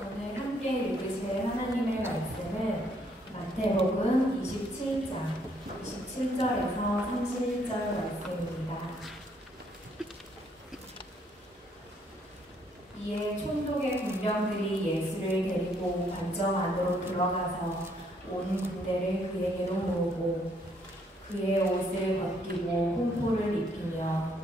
오늘 함께 읽으실 하나님의 말씀은 마태복음 27장 27절에서 31절 말씀입니다. 이에 촌독의 군병들이 예수를 데리고 관정 안으로 들어가서 온 군대를 그에게로 모으고 그의 옷을 벗기고 홍포를 입히며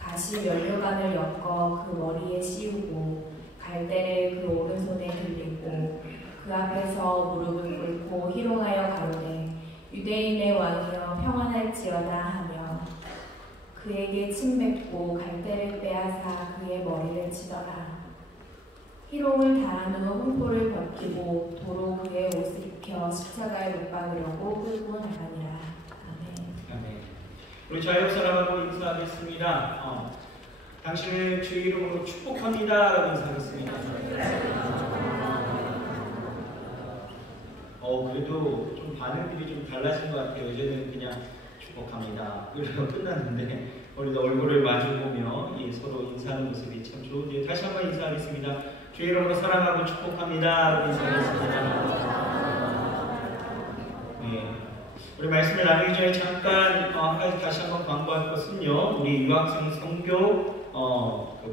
가시 면류관을 엮어 그 머리에 씌우고 갈대를 그 오른손에 들리고 그 앞에서 무릎을 꿇고 희롱하여 가로되 유대인의 왕이여 평안할지어다 하며 그에게 침 뱉고 갈대를 빼앗아 그의 머리를 치더라. 희롱을 다한 후 홍포를 벗기고 도로 그의 옷을 입혀 십자가에 못 박으려고 끌고 나가니라. 아멘. 우리 자유 사랑하고 인사하겠습니다. 당신을 주의 이름으로 축복합니다. 라고 인사하겠습니다. 그래도 좀 반응들이 좀 달라진 것 같아요. 어제는 그냥 축복합니다. 이러고 끝났는데 우리도 얼굴을 마주보며 서로 인사하는 모습이 참 좋은데요. 다시 한번 인사하겠습니다. 주의 이름으로 사랑하고 축복합니다. 라고 인사하겠습니다. 네. 우리 말씀을 나누기 전에 잠깐 다시 한번 광고할 것은요. 우리 유학생 선교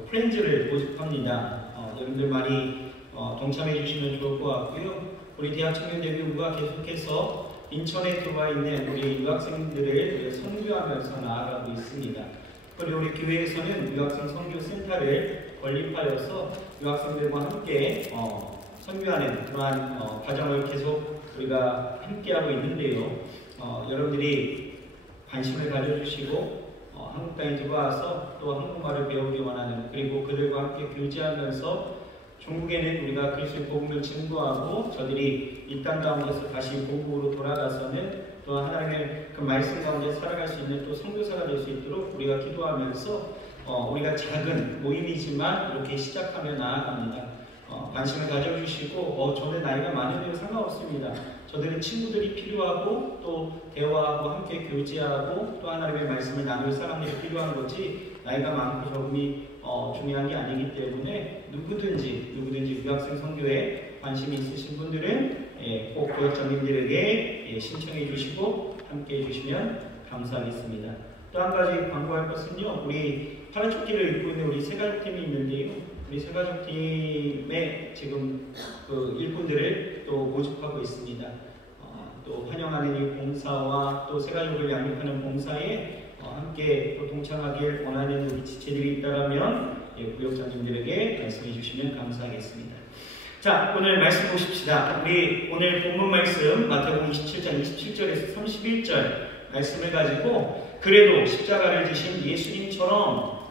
프렌즈를 모집합니다. 여러분들 많이 동참해 주시면 좋을 것 같고요. 우리 대학청년대비부가 계속해서 인천에 들어와 있는 우리 유학생들을 선교하면서 나아가고 있습니다. 그리고 우리 교회에서는 유학생 선교센터를 건립하여서 유학생들과 함께 선교하는 그러한 과정을 계속 우리가 함께하고 있는데요. 여러분들이 관심을 가져주시고 한국 땅에 들어와서 또 한국말을 배우기 원하는, 그리고 그들과 함께 교제하면서 중국에는 우리가 그리스도의 복음을 증거하고 저들이 이 땅 가운데서 다시 고국으로 돌아가서는 또 하나님의 그 말씀 가운데 살아갈 수 있는 또 선교사가 될 수 있도록 우리가 기도하면서 우리가 작은 모임이지만 이렇게 시작하며 나아갑니다. 관심을 가져주시고 저는 나이가 많은데도 상관없습니다. 저들은 친구들이 필요하고 또 대화하고 함께 교제하고 또 하나님의 말씀을 나눌 사람들이 필요한 거지 나이가 많고 적음이 중요한 게 아니기 때문에 누구든지 유학생 선교에 관심이 있으신 분들은 꼭 교역장님들에게 신청해 주시고 함께 해주시면 감사하겠습니다. 또 한 가지 광고할 것은요. 우리 파라조끼를 입고 있는 우리 세가족팀이 있는데요. 우리 세가족팀에 지금 그 일꾼들을 또 모집하고 있습니다. 또 환영하는 이 봉사와 또 세가족을 양육하는 봉사에 함께 또 동참하길 원하는 우리 지체들이 있다면 구역장님들에게 말씀해 주시면 감사하겠습니다. 자, 오늘 말씀 보십시다. 우리 오늘 본문 말씀 마태복음 27장 27절에서 31절 말씀을 가지고 그래도 십자가를 지신 예수님처럼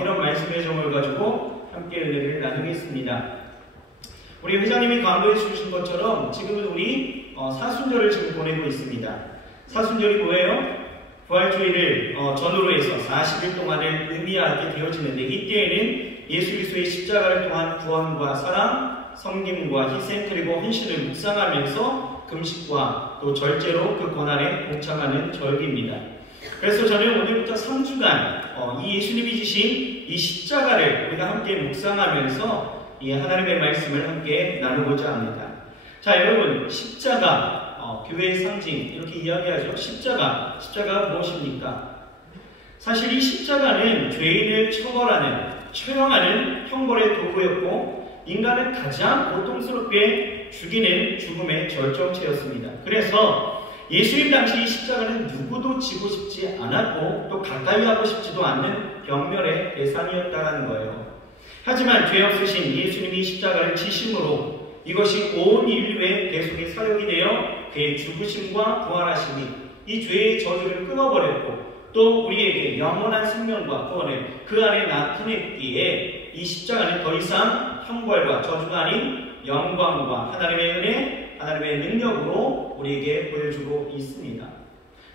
이런 말씀의 점을 가지고 함께 은혜를 나누겠습니다. 우리 회장님이 강조해 주신 것처럼 지금은 우리 사순절을 지금 보내고 있습니다. 사순절이 뭐예요? 부활주의를 전후로 해서 40일 동안을 의미하게 되어지는데 이때에는 예수 그리스도의 십자가를 통한 구원과 사랑, 섬김과 희생 그리고 헌신을 묵상하면서 금식과 또 절제로 그 고난에 동참하는 절기입니다. 그래서 저는 오늘부터 3주간 이 예수님이 지신 이 십자가를 우리가 함께 묵상하면서 이 하나님의 말씀을 함께 나누고자 합니다. 자, 여러분, 십자가, 교회의 상징 이렇게 이야기하죠. 십자가 무엇입니까? 사실 이 십자가는 죄인을 처형하는 형벌의 도구였고 인간을 가장 고통스럽게 죽이는 죽음의 절정체였습니다. 그래서 예수님 당시 이 십자가는 누구도 지고 싶지 않았고 또 가까이 하고 싶지도 않는 병멸의 대상이었다는 거예요. 하지만 죄 없으신 예수님이 십자가를 지심으로 이것이 온 인류의 대속의 사역이 되어 그의 죽으심과 부활하심이 이 죄의 저주를 끊어버렸고 또 우리에게 영원한 생명과 구원을 그 안에 나타냈기에 이 십자가는 더 이상 형벌과 저주가 아닌 영광과 하나님의 은혜, 하나님의 능력으로 우리에게 보여주고 있습니다.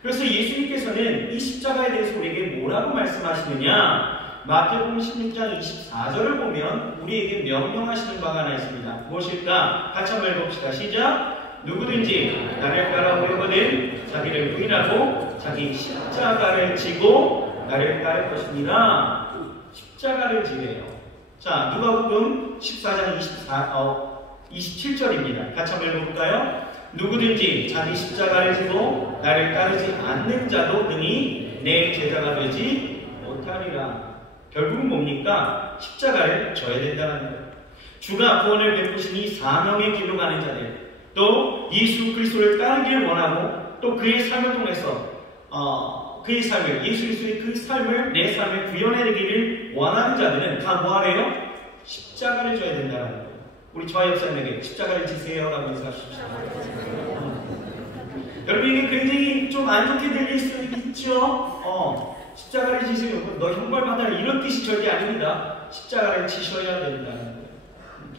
그래서 예수님께서는 이 십자가에 대해서 우리에게 뭐라고 말씀하시느냐? 마태복음 16장 24절을 보면 우리에게 명령하시는 바가 하나 있습니다. 무엇일까? 같이 한번 읽어봅시다. 시작! 누구든지 나를 따라오려거든 자기를 부인하고 자기 십자가를 지고 나를 따를 것이니라. 십자가를 지래요. 자, 누가복음 14장 27절입니다. 같이 한번 읽어볼까요? 누구든지 자기 십자가를 지고 나를 따르지 않는 자도 능히 내 제자가 되지 못하리라. 결국은 뭡니까? 십자가를 져야 된다는 거예요. 주가 구원을 베푸시니 사명의 길로 가는 자들, 또 예수 그리스도를 따르기를 원하고 또 그의 삶을 통해서 그의 삶을, 예수 그리스도의 그 삶을 내 삶에 구현해내기를 원하는 자들은 다 뭐하래요? 십자가를 져야 된다는 거예요. 우리 저와 옆사람에게 십자가를 지세요 라고 인사하십시오. 여러분, 이게 굉장히 좀 안 좋게 들릴 수 있죠? 십자가를 지세요. 너 형벌받아라. 이런 뜻이 절대 아닙니다. 십자가를 지셔야 된다는 거예요.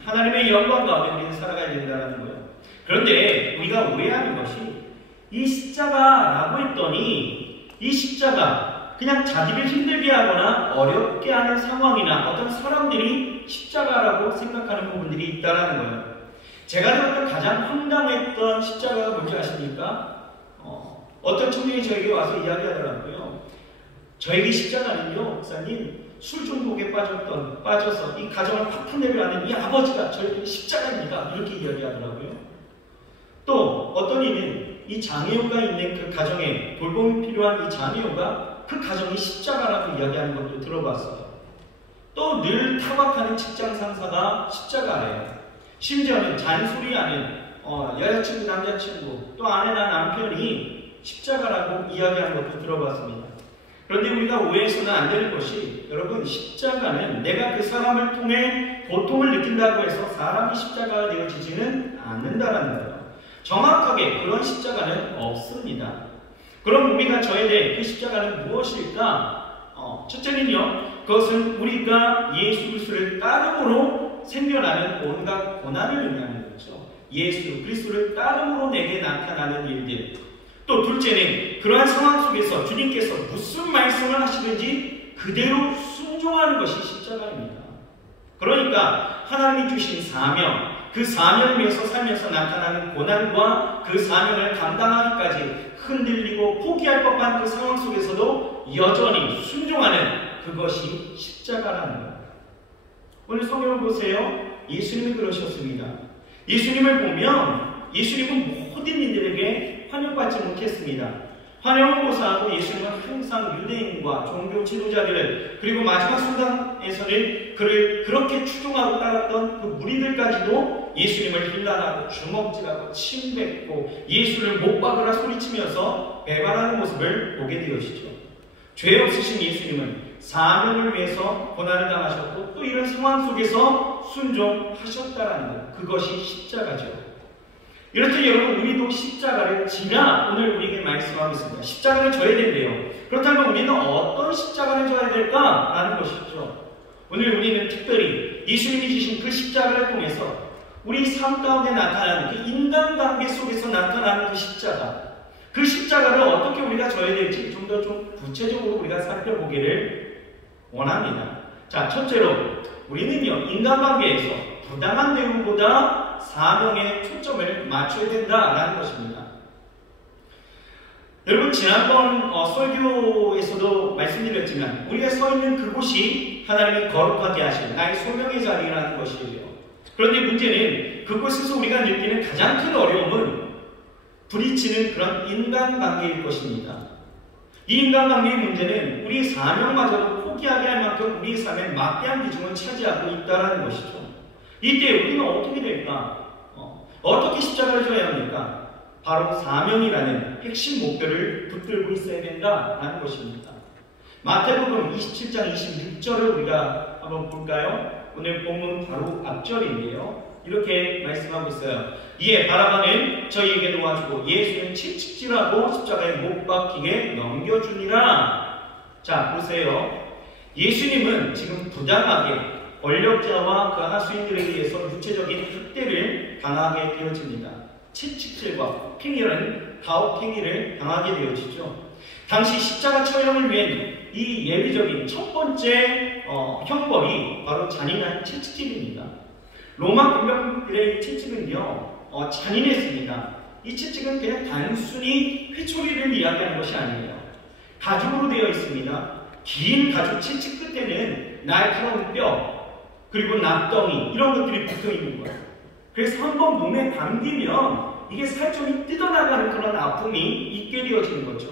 하나님의 영광 가운데 우리는 살아가야 된다는 거예요. 그런데 우리가 오해하는 것이 이 십자가라고 했더니 이 십자가 그냥 자기를 힘들게 하거나 어렵게 하는 상황이나 어떤 사람들이 십자가라고 생각하는 부분들이 있다는 거예요. 제가 들었던 가장 황당했던 십자가가 뭔지 아십니까? 어떤 청년이 저에게 와서 이야기하더라고요. 저에게 십자가는요, 목사님, 술 중독에 빠져서 이 가정을 파탄내려 하는 이 아버지가 저에게 십자가입니다. 이렇게 이야기하더라고요. 또 어떤 이는 이 장애우가 있는 그 가정에 돌봄이 필요한 이 장애우가 그 가정이 십자가라고 이야기하는 것도 들어봤어요. 또 늘 타박하는 직장 상사가 십자가래요. 심지어는 잔소리하는 여자친구, 남자친구, 또 아내나 남편이 십자가라고 이야기하는 것도 들어봤습니다. 그런데 우리가 오해해서는 안 되는 것이, 여러분, 십자가는 내가 그 사람을 통해 고통을 느낀다고 해서 사람이 십자가가 되어지지는 않는다는 거예요. 정확하게 그런 십자가는 없습니다. 그럼 우리가 져야 될 그 십자가는 무엇일까? 첫째는요, 그것은 우리가 예수 그리스도를 따름으로 생겨나는 온갖 고난을 의미하는 거죠. 예수 그리스도를 따름으로 내게 나타나는 일들. 또 둘째는 그러한 상황 속에서 주님께서 무슨 말씀을 하시든지 그대로 순종하는 것이 십자가입니다. 그러니까 하나님이 주신 사명, 그 사명을 위해서 살면서 나타나는 고난과 그 사명을 감당하기까지 흔들리고 포기할 법한 그 상황 속에서도 여전히 순종하는 그것이 십자가라는 거예요. 오늘 성경을 보세요. 예수님이 그러셨습니다. 예수님을 보면 예수님은 모든 이들에게 환영받지 못했습니다. 환영을 고사하고 예수님은 항상 유대인과 종교 지도자들, 그리고 마지막 순간에서는 그를 그렇게 추종하고 따랐던 그 무리들까지도 예수님을 힐난하고 주먹질하고 침뱉고 예수를 못 박으라 소리치면서 배반하는 모습을 보게 되어지죠. 죄 없으신 예수님은 사명을 위해서 고난을 당하셨고 또 이런 상황 속에서 순종하셨다라는 것, 그것이 십자가죠. 이렇듯 여러분, 우리도 십자가를 지라 오늘 우리에게 말씀하고 있습니다. 십자가를 져야 된대요. 그렇다면 우리는 어떤 십자가를 져야 될까라는 것이죠. 오늘 우리는 특별히 예수님이 주신 그 십자가를 통해서 우리 삶 가운데 나타나는 그 인간관계 속에서 나타나는 그 십자가, 그 십자가를 어떻게 우리가 져야 될지 좀 더 좀 구체적으로 우리가 살펴보기를 원합니다. 자, 첫째로 우리는요, 인간관계에서 부당한 대우보다 사명에 초점을 맞춰야 된다라는 것입니다. 여러분, 지난번 설교에서도 말씀드렸지만 우리가 서 있는 그곳이 하나님이 거룩하게 하신 나의 소명의 자리라는 것이에요. 그런데 문제는 그곳에서 우리가 느끼는 가장 큰 어려움은 부딪히는 그런 인간관계일 것입니다. 이 인간관계의 문제는 우리의 사명마저도 포기하게 할 만큼 우리의 삶에 막대한 비중을 차지하고 있다는 것이죠. 이때 우리는 어떻게 될까? 어떻게 십자가를 져야 합니까? 바로 사명이라는 핵심 목표를 붙들고 있어야 된다라는 것입니다. 마태복음 27장 26절을 우리가 한번 볼까요? 오늘 본문 바로 앞절인데요. 이렇게 말씀하고 있어요. 이에 바라바는 저희에게 놓아주고 예수는 채찍질하고 십자가에 못 박히게 넘겨주니라. 자, 보세요. 예수님은 지금 부당하게 권력자와 그 하수인들에 의해서 육체적인 학대를 당하게 되어집니다. 채찍질과 폭행이라는 가혹행위를 당하게 되어지죠. 당시 십자가 처형을 위한 이 예비적인 첫 번째 형벌이 바로 잔인한 채찍질입니다. 로마 군병들의 채찍은요, 잔인했습니다. 이 채찍은 그냥 단순히 회초리를 이야기하는 것이 아니에요. 가죽으로 되어 있습니다. 긴 가죽 채찍 끝에는 날카로운 뼈, 그리고 납덩이 이런 것들이 붙어 있는 거예요. 그래서 한번 몸에 감기면 이게 살점이 뜯어나가는 그런 아픔이 있게 되어지는 거죠.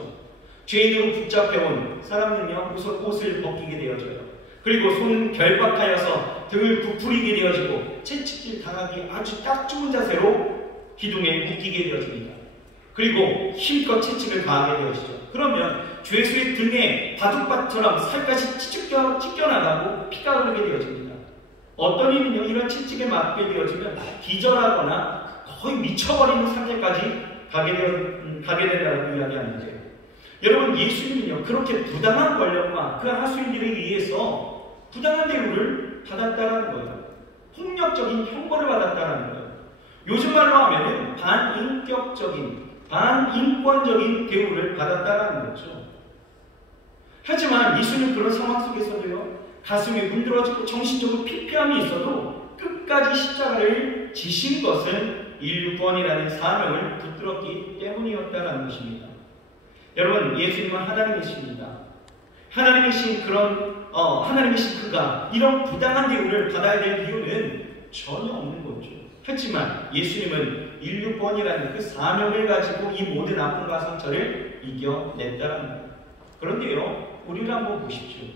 죄인으로 붙잡혀온 사람은요, 우선 옷을 벗기게 되어져요. 그리고 손은 결박하여서 등을 부풀리게 되어지고 채찍질 당하기 아주 딱 좋은 자세로 기둥에 묶이게 되어집니다. 그리고 힘껏 채찍을 가하게 되어지죠. 그러면 죄수의 등에 바둑밭처럼 살갗이 찢겨나가고 피가 흐르게 되어집니다. 어떤 이는요, 이런 채찍에 맞게 되어지면 기절하거나 거의 미쳐버리는 상태까지 가게 된다고 이야기하는데, 여러분, 예수님은요, 그렇게 부당한 권력과 그 하수인들에 의해서 부당한 대우를 받았다는 거예요. 폭력적인 형벌을 받았다는 거예요. 요즘 말로 하면은 반인격적인, 반인권적인 대우를 받았다는 거죠. 하지만 예수는 그런 상황 속에서도요, 가슴이 문드러지고 정신적으로 피폐함이 있어도 끝까지 십자가를 지신 것은 인류 구원이라는 사명을 붙들었기 때문이었다는 것입니다. 여러분, 예수님은 하나님이십니다. 하나님이신 그가 이런 부당한 대우를 받아야 될 이유는 전혀 없는 거죠. 하지만 예수님은 인류 구원이라는 그 사명을 가지고 이 모든 아픔과 상처를 이겨냈다는 거예요. 그런데요, 우리를 한번 보십시오.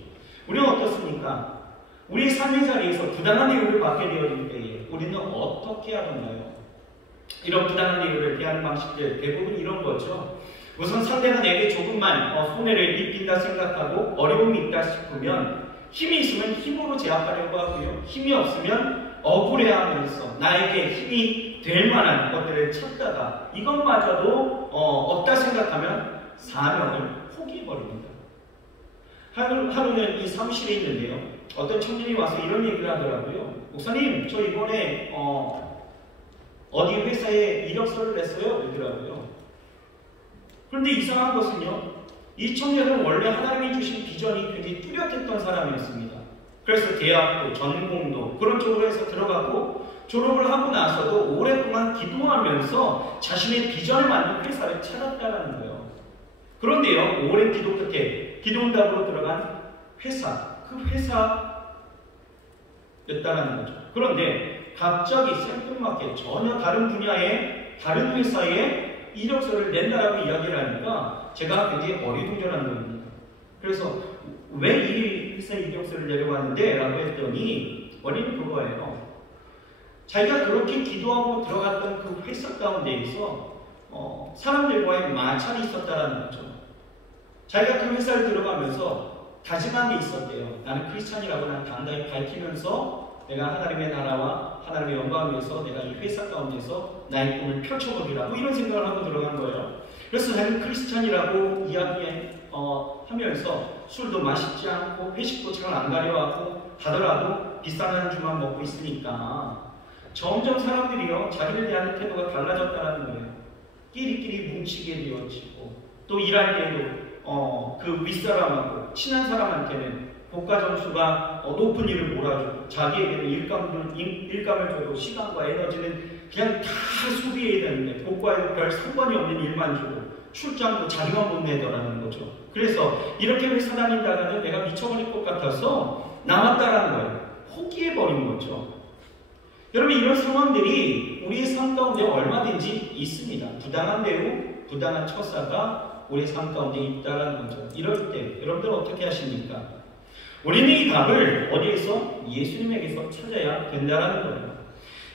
우리는 어떻습니까? 우리의 삶의 자리에서 부당한 대우를 받게 되어질 때에 우리는 어떻게 하던가요? 이런 부당한 대우를 대하는 방식들 대부분 이런 거죠. 우선 상대가 내게 조금만 손해를 입힌다 생각하고 어려움이 있다 싶으면 힘이 있으면 힘으로 제압하려고 하고요. 힘이 없으면 억울해하면서 나에게 힘이 될 만한 것들을 찾다가 이것마저도 없다 생각하면 사명을 포기해버립니다. 하루는 이 사무실에 있는데요, 어떤 청년이 와서 이런 얘기를 하더라고요. 목사님, 저 이번에 어디 회사에 이력서를 냈어요. 이러더라고요. 그런데 이상한 것은요, 이 청년은 원래 하나님이 주신 비전이 굉장히 뚜렷했던 사람이었습니다. 그래서 대학도 전공도 그런 쪽으로 해서 들어가고 졸업을 하고 나서도 오랫동안 기도하면서 자신의 비전에 맞는 회사를 찾았다는 거예요. 그런데요, 오랜 기도 끝에 기도응답으로 들어간 회사, 그 회사였다는 거죠. 그런데 갑자기 생뚱맞게 전혀 다른 분야의 다른 회사에 이력서를 낸다라고 이야기를 하니까 제가 굉장히 어리둥절한 겁니다. 그래서 왜 이 회사에 이력서를 내려고 하는데? 라고 했더니 원인은 그거예요. 자기가 그렇게 기도하고 들어갔던 그 회사 가운데에서 사람들과의 마찰이 있었다는 거죠. 자기가 그 회사를 들어가면서 다짐한 게 있었대요. 나는 크리스찬이라고 난 당당히 밝히면서 내가 하나님의 나라와 하나님의 영광을 위해서 내가 이 회사 가운데서 나의 꿈을 펼쳐보리라고 이런 생각을 하고 들어간 거예요. 그래서 자기는 크리스찬이라고 하면서 술도 마시지 않고 회식도 잘 안 가려하고 하더라도 비싼 안주만 먹고 있으니까 점점 사람들이요, 자기에 대한 태도가 달라졌다는 거예요. 끼리끼리 뭉치게 되어지고 또 일할 때도 그 윗사람하고 친한 사람한테는 고가 점수가 높은 일을 몰아주고 자기에게는 일감을 줘도 시간과 에너지는 그냥 다 소비해야 되는데 고가에도 별 상관이 없는 일만 주고 출장도 자기만 못 내더라는 거죠. 그래서 이렇게 회사 다닌다가는 내가 미쳐버릴 것 같아서 나왔다라는 거예요. 포기해버린 거죠. 여러분, 이런 상황들이 우리의 삶 가운데 얼마든지 있습니다. 부당한 대우, 부당한 처사가 우리의 삶 가운데 있다는 거죠. 이럴 때 여러분들은 어떻게 하십니까? 우리는 이 답을 어디에서? 예수님에게서 찾아야 된다는 거예요.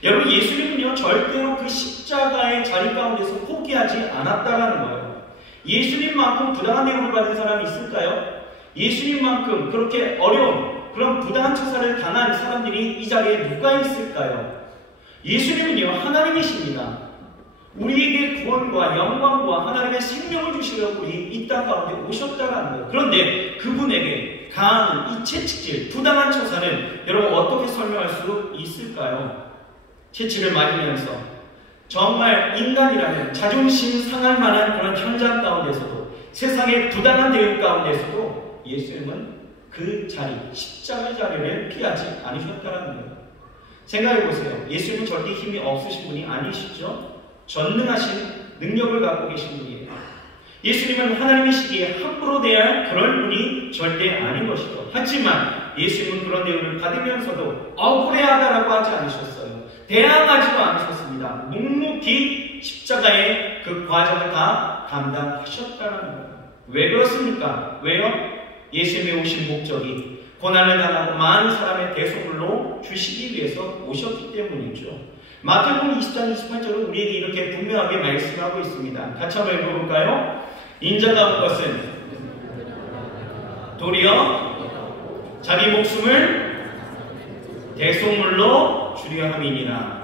여러분, 예수님은요, 절대로 그 십자가의 자리 가운데서 포기하지 않았다는 거예요. 예수님만큼 부당한 대우를 받은 사람이 있을까요? 예수님만큼 그렇게 어려운 그런 부당한 처사를 당한 사람들이 이 자리에 누가 있을까요? 예수님은요, 하나님이십니다. 우리에게 구원과 영광과 하나님의 생명을 주시려고 이 땅 가운데 오셨다는 거예요. 그런데 그분에게 강한 이 채찍질, 부당한 처사는 여러분 어떻게 설명할 수 있을까요? 채찍을 맞으면서 정말 인간이라면 자존심 상할 만한 그런 현장 가운데서도 세상의 부당한 대우 가운데서도 예수님은 그 자리, 십자가 자리를 피하지 않으셨다는 거예요. 생각해보세요. 예수님은 절대 힘이 없으신 분이 아니시죠? 전능하신 능력을 갖고 계신 분이에요. 예수님은 하나님이시기에 함부로 대할 그런 분이 절대 아닌 것이죠. 하지만 예수님은 그런 대우를 받으면서도 억울해하다라고 하지 않으셨어요. 대항하지도 않으셨습니다. 묵묵히 십자가의 그 과정을 다 감당하셨다는 거예요. 왜 그렇습니까? 왜요? 예수님이 오신 목적이 고난을 당하고 많은 사람의 대속물로 주시기 위해서 오셨기 때문이죠. 마태복음 20장 28절은 우리에게 이렇게 분명하게 말씀하고 있습니다. 같이 한번 읽어볼까요? 인자가 온 것은 도리어 자기 목숨을 대속물로 주려 함이니라.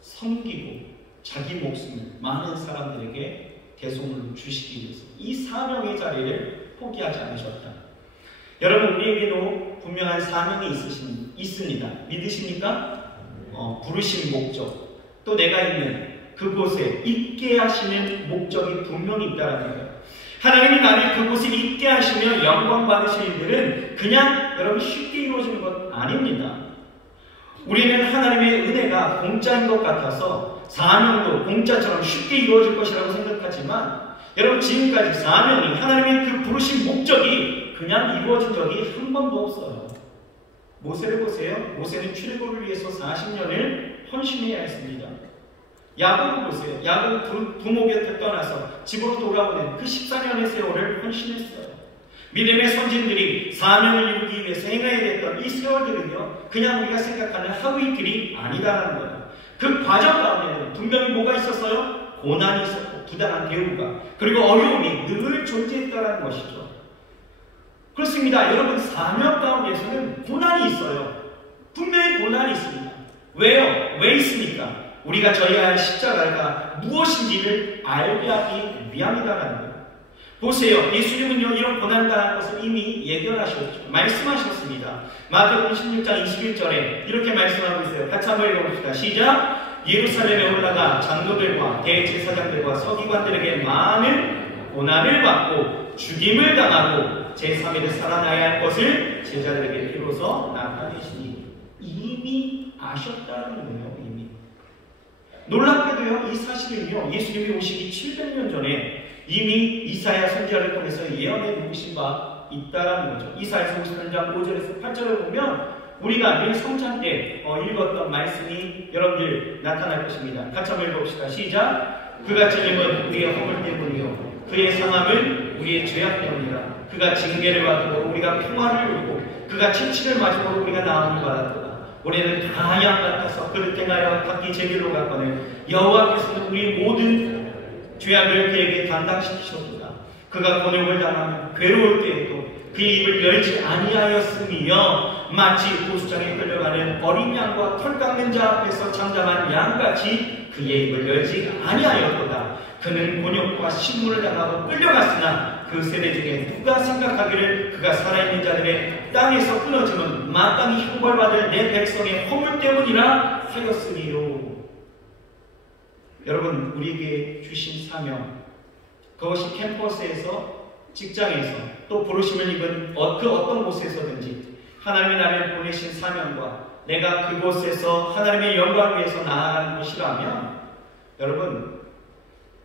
섬기고 자기 목숨을 많은 사람들에게 대속물로 주시기 위해서 이 사명의 자리를 포기하지 않으셨다. 여러분, 우리에게도 분명한 사명이 있습니다. 믿으십니까? 부르신 목적, 또 내가 있는 그곳에 있게 하시는 목적이 분명히 있다는 거예요. 하나님이 나를 그곳에 있게 하시며 영광 받으실 일들은 그냥 여러분 쉽게 이루어지는 것 아닙니다. 우리는 하나님의 은혜가 공짜인 것 같아서 사명도 공짜처럼 쉽게 이루어질 것이라고 생각하지만, 여러분, 지금까지 사명이, 하나님의 그 부르신 목적이 그냥 이루어진 적이 한 번도 없어요. 모세를 보세요. 모세는 출애굽을 위해서 40년을 헌신해야 했습니다. 야곱을 보세요. 야곱 부모 곁에 떠나서 집으로 돌아오는 그 14년의 세월을 헌신했어요. 믿음의 선진들이 사명을 이루기 위해서 행해야 됐던 이 세월들은요, 그냥 우리가 생각하는 하루 이틀이 아니다라는 거예요. 그 과정 가운데는 분명히 뭐가 있었어요? 고난이 있었고, 부당한 대우가, 그리고 어려움이 늘 존재했다는 것이죠. 그렇습니다. 여러분, 사명 가운데서는 고난이 있어요. 분명히 고난이 있습니다. 왜요? 왜 있습니까? 우리가 져야 할 십자가가 무엇인지를 알게 하기 위함이다라는 거예요. 보세요. 예수님은요, 이런 고난당한 것을 이미 예견하셨죠. 말씀하셨습니다. 마태복음 16장 21절에 이렇게 말씀하고 있어요. 같이 한번 읽어봅시다. 시작! 예루살렘에 올라가 장로들과 대제사장들과 서기관들에게 많은 고난을 받고 죽임을 당하고 제3일에 살아나야 할 것을 제자들에게 비로소 나타내시니 이미 아셨다는 거예요. 이미. 놀랍게도요, 이 사실은요, 예수님이 오시기 700년 전에 이미 이사야 선지자를 통해서 예언해 놓으신 바 있다라는 거죠. 이사야서 53장 5절에서 8절을 보면 우리가 늘 성찬 때 읽었던 말씀이 여러분들 나타날 것입니다. 같이 한번 읽어봅시다. 시작! 그가 찔림은 우리의 허물 때문이요 그의 상함은 우리의 죄악 때문이라. 그가 징계를 받고 우리가 평화를 누리고 그가 채찍을 맞음으로 우리가 나음을 받았도다. 우리는 다 양 같아서 그를 땡하여 각기 제 길로 갔거늘 여호와께서는 우리 모든 죄악을 그에게 담당시키셨도다. 그가 곤욕을 당하며 괴로울 때에도 그의 입을 열지 아니하였으며 마치 보수장에 끌려가는 어린 양과 털 깎는 자 앞에서 잠잠한 양같이 그의 입을 열지 아니하였도다. 그는 곤욕과 신문을 당하고 끌려갔으나 그 세대 중에 누가 생각하기를 그가 살아있는 자들의 땅에서 끊어지면 마땅히 형벌받을 내 백성의 허물 때문이라 하였으니요. 여러분, 우리에게 주신 사명, 그것이 캠퍼스에서, 직장에서, 또 부르심을 입은 그 어떤 곳에서든지 하나님이 나를 보내신 사명과 내가 그곳에서 하나님의 영광을 위해서 나아가는 곳이라면, 여러분,